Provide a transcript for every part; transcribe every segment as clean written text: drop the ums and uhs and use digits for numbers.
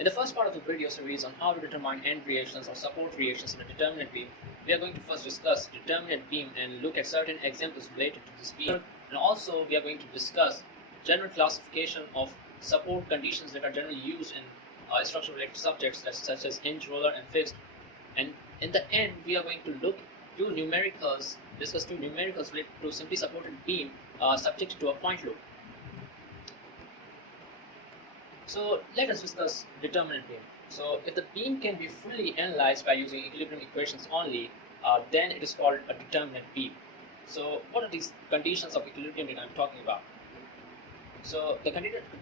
In the first part of the video series on how to determine end reactions or support reactions in a determinate beam, we are going to first discuss determinate beam and look at certain examples related to this beam. And also we are going to discuss general classification of support conditions that are generally used in structure related subjects such as hinge, roller and fixed. And in the end we are going to discuss two numericals related to simply supported beam subject to a point load. So let us discuss determinate beam. So if the beam can be fully analyzed by using equilibrium equations only, then it is called a determinate beam. So what are these conditions of equilibrium that I'm talking about? So the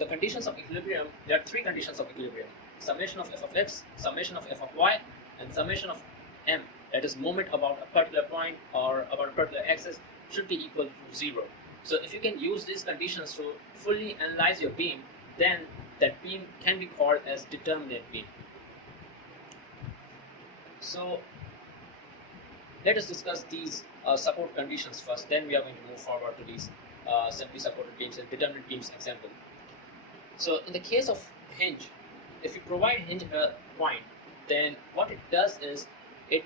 conditions of equilibrium, there are three conditions of equilibrium: summation of f of x, summation of f of y, and summation of m, that is moment about a particular point or about a particular axis, should be equal to 0. So if you can use these conditions to fully analyze your beam, then that beam can be called as determinate beam. So let us discuss these support conditions first, then we are going to move forward to these simply supported beams and determinate beams example. So in the case of hinge, if you provide hinge a point, then what it does is it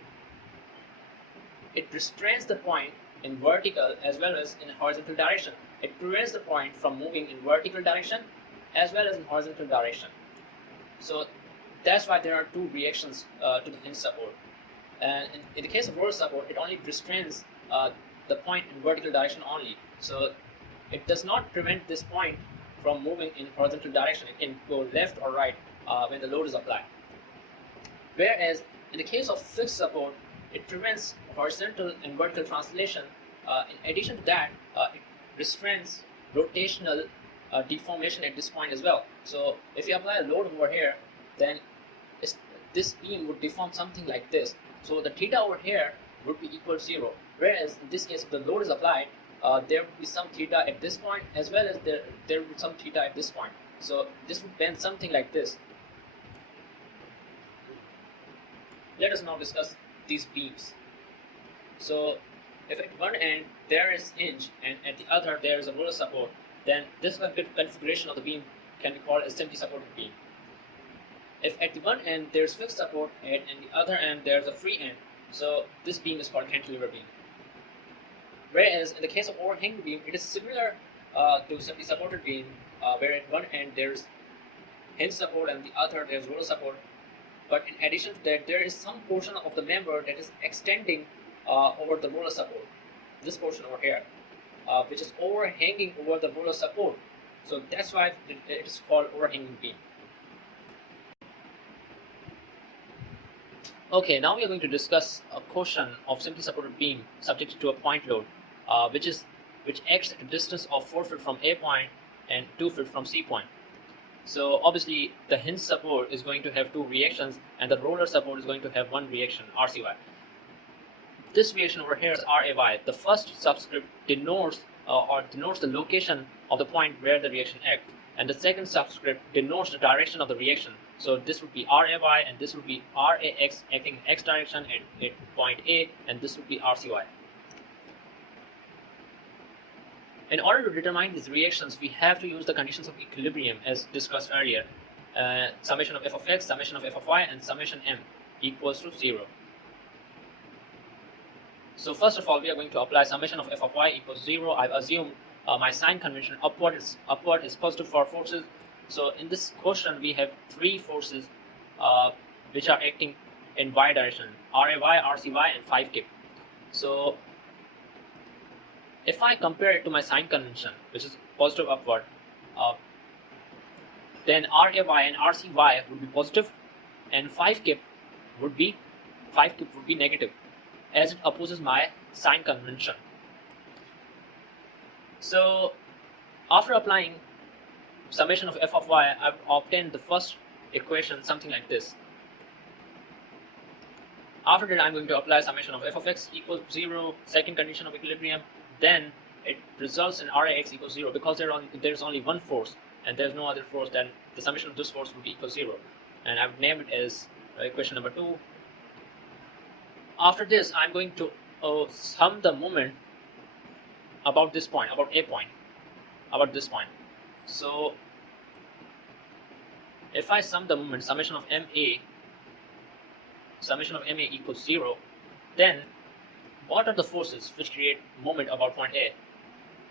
restrains the point in vertical as well as in horizontal direction. It prevents the point from moving in vertical direction as well as in horizontal direction. So that's why there are two reactions to the hinge support. And in the case of roller support, it only restrains the point in vertical direction only. So it does not prevent this point from moving in horizontal direction. It can go left or right when the load is applied. Whereas in the case of fixed support, it prevents horizontal and vertical translation. In addition to that, it restrains rotational deformation at this point as well. So if you apply a load over here, then this beam would deform something like this. So the theta over here would be equal to 0. Whereas in this case, if the load is applied, there would be some theta at this point as well as there would be some theta at this point. So this would bend something like this. Let us now discuss these beams. So if at one end there is hinge and at the other there is a roller support, then this configuration of the beam can be called a simply supported beam. If at the one end there is fixed support and at the other end there is a free end, so this beam is called cantilever beam. Whereas in the case of overhanging beam, it is similar to simply supported beam, where at one end there is hinge support and the other there is roller support. But in addition to that, there is some portion of the member that is extending over the roller support. This portion over here, which is overhanging over the roller support. So that's why it is called overhanging beam. Okay, now we are going to discuss a portion of simply supported beam subjected to a point load, which acts at a distance of 4 feet from A point and 2 feet from C point. So obviously the hinge support is going to have two reactions and the roller support is going to have one reaction, RCY. This reaction over here is RAY. The first subscript denotes the location of the point where the reaction acts, and the second subscript denotes the direction of the reaction. So this would be RAY and this would be RAX acting in X direction at point A, and this would be RCY. In order to determine these reactions, we have to use the conditions of equilibrium as discussed earlier. Summation of f of x, summation of f of y, and summation m equals to 0. So first of all, we are going to apply summation of f of y equals 0. I've assumed my sign convention upward is positive for forces. So in this question, we have three forces which are acting in y direction: RAY, RCY, and 5 kip. So if I compare it to my sign convention, which is positive upward, then RAY and RCY would be positive, and 5 kip would be negative, as it opposes my sign convention. So after applying summation of f of y, I've obtained the first equation something like this. After that, I'm going to apply summation of f of x equals 0, second condition of equilibrium. Then it results in RAX equals 0 because there is only one force and there is no other force. Then the summation of this force will be equal to 0, and I've named it as equation number 2. After this, I'm going to sum the moment about this point, about A point, about this point. So if I sum the moment, summation of ma equals 0, then what are the forces which create moment about point A?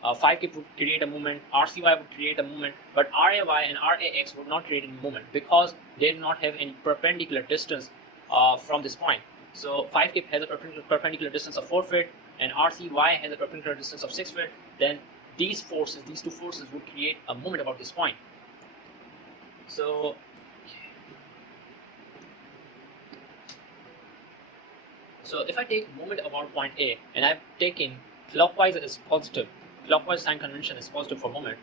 5K would create a moment, RCY would create a moment, but RAY and RAX would not create any moment because they do not have any perpendicular distance from this point. So 5K has a perpendicular distance of 4 feet and RCY has a perpendicular distance of 6 feet. Then these two forces would create a moment about this point. So if I take moment about point A and I've taken clockwise as positive, clockwise sign convention is positive for moment,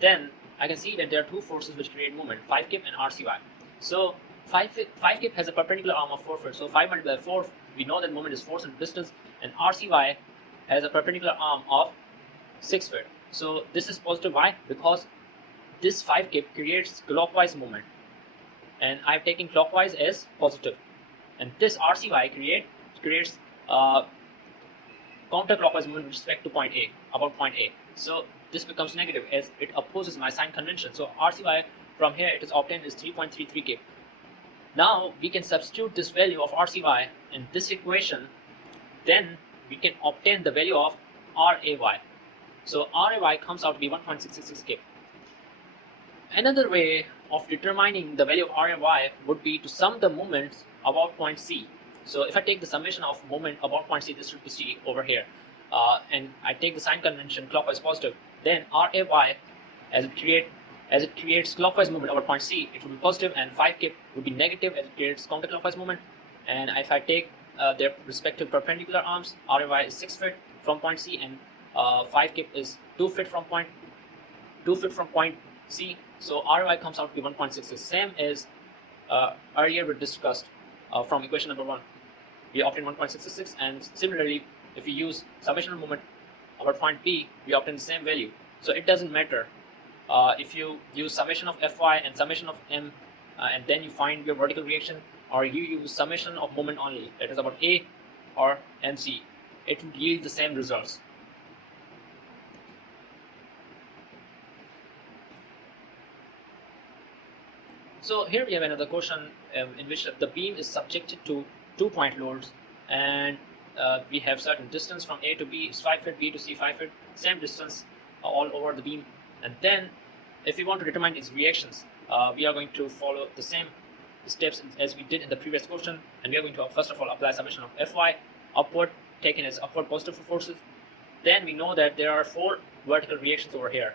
then I can see that there are two forces which create moment, 5K and RCY. So 5K has a perpendicular arm of 4 feet, so 5 multiplied by 4, we know that moment is force and distance, and RCY has a perpendicular arm of 6 feet. So this is positive. Why? Because this 5K creates clockwise moment, and I've taken clockwise as positive, and this RCY creates counterclockwise movement with respect to point A, about point A. So this becomes negative as it opposes my sign convention. So RCY from here it is obtained is 3.33 K. Now we can substitute this value of RCY in this equation, then we can obtain the value of RAY. So RAY comes out to be 1.666 K. Another way of determining the value of RAY would be to sum the moments about point C. So if I take the summation of moment about point C, this would be C over here, and I take the sign convention clockwise positive, then RAY as it creates clockwise movement about point C, it will be positive, and 5K would be negative as it creates counterclockwise movement. And if I take their respective perpendicular arms, RAY is 6 feet from point C and 5K is 2 feet from point C. So RAY comes out to be 1.66, same as earlier we discussed from equation number 1. We obtain 1.666, and similarly, if we use summation of moment about point B, we obtain the same value. So it doesn't matter if you use summation of Fy and summation of M, and then you find your vertical reaction, or you use summation of moment only, that is about A or MC. It would yield the same results. So here we have another question in which the beam is subjected to 2-point loads, and we have certain distance from A to B is 5 feet, B to C 5 feet, same distance all over the beam. And then if we want to determine its reactions, we are going to follow the same steps as we did in the previous question, and we are going to first of all apply summation of Fy upward, taken as upward positive forces. Then we know that there are 4 vertical reactions over here,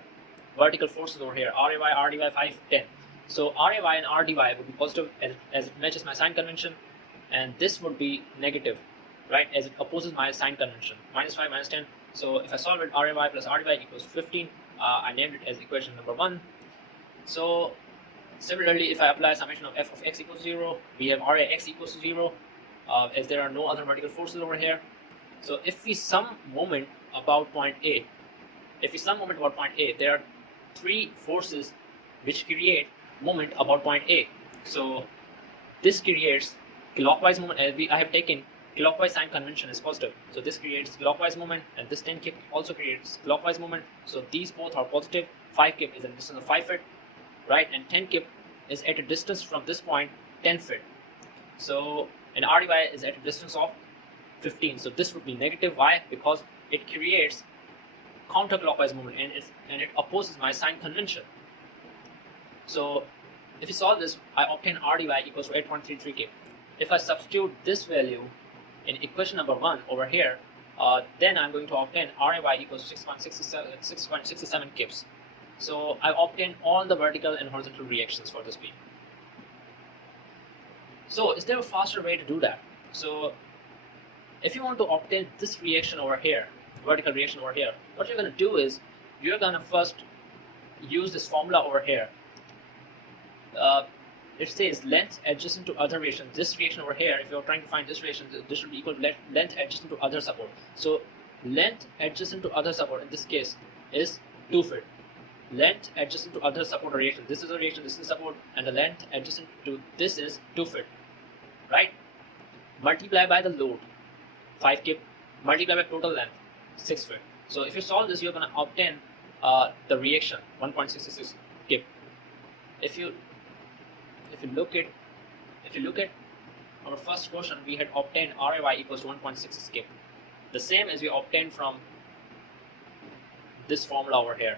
vertical forces over here, RAY, RDY, 5, 10. So RAY and RDY would be positive as it matches my sign convention, and this would be negative, right, as it opposes my sign convention, minus 5, minus 10. So if I solve it, RAY plus RDY equals 15. I named it as equation number 1. So similarly, if I apply summation of f of x equals 0, we have RAX equals to 0, as there are no other vertical forces over here. So if we sum moment about point A, there are 3 forces which create moment about point A. So this creates clockwise moment, as I have taken clockwise sign convention is positive. So this creates clockwise moment, and this 10 kip also creates clockwise moment. So these both are positive. 5 kip is at a distance of 5 feet, right? And 10 kip is at a distance from this point 10 feet. So and RDY is at a distance of 15. So this would be negative. Why? Because it creates counterclockwise movement, and it opposes my sign convention. So if you solve this, I obtain RDY equals to 8.33 K. If I substitute this value in equation number 1 over here, then I'm going to obtain RAY equals 6.67 kips. So I obtain all the vertical and horizontal reactions for this beam. So is there a faster way to do that? So if you want to obtain this reaction over here, vertical reaction over here, what you're going to do is you're going to first use this formula over here. It says length adjacent to other reaction. This reaction over here, if you're trying to find this reaction, this should be equal to length adjacent to other support. So length adjacent to other support in this case is 2 feet. Length adjacent to other support or reaction. This is a reaction, this is support, and the length adjacent to this is 2 feet. Right? Multiply by the load, 5 kip, multiply by total length, 6 feet. So if you solve this, you're going to obtain the reaction, 1.66 kip. If you if you look at our first question, we had obtained RAY equals to 1.66 kip, the same as we obtained from this formula over here.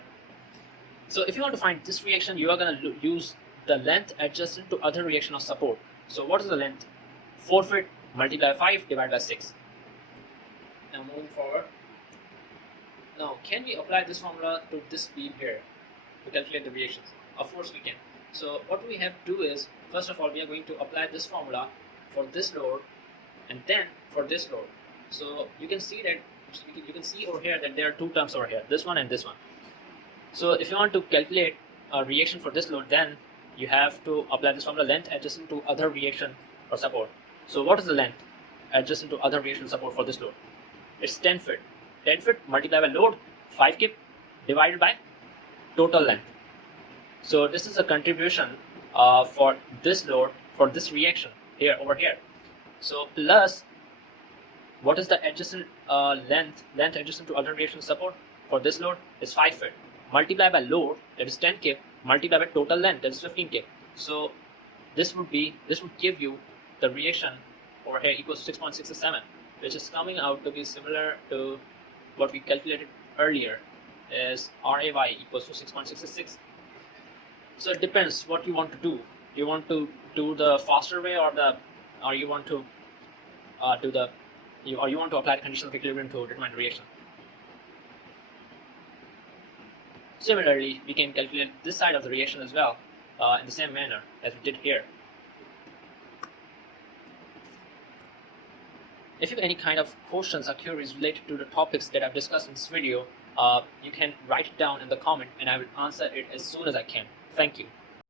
So if you want to find this reaction, you are going to use the length adjacent to other reaction of support. So what is the length? 4 feet multiplied by 5 divided by 6. Now moving forward. Now can we apply this formula to this beam here to calculate the reactions? Of course we can. So what we have to do is, first of all, we are going to apply this formula for this load and then for this load. So you can see over here that there are two terms over here, this one and this one. So if you want to calculate a reaction for this load, then you have to apply this formula, length adjacent to other reaction or support. So what is the length adjacent to other reaction support for this load? It's 10 feet. 10 feet multiplied by load 5 kip divided by total length. So this is a contribution for this load for this reaction here over here. So plus what is the adjacent length adjacent to other reaction support for this load is 5 feet multiplied by load, that is 10 kip, multiplied by total length, that is 15 kip. So this would give you the reaction over here equals 6.67, which is coming out to be similar to what we calculated earlier, is RAY equals to 6.66. So it depends what you want to do. You want to do the faster way, or you want to you want to apply the condition of equilibrium to determine the reaction. Similarly, we can calculate this side of the reaction as well in the same manner as we did here. If you have any kind of questions or queries related to the topics that I've discussed in this video, you can write it down in the comment and I will answer it as soon as I can. Thank you.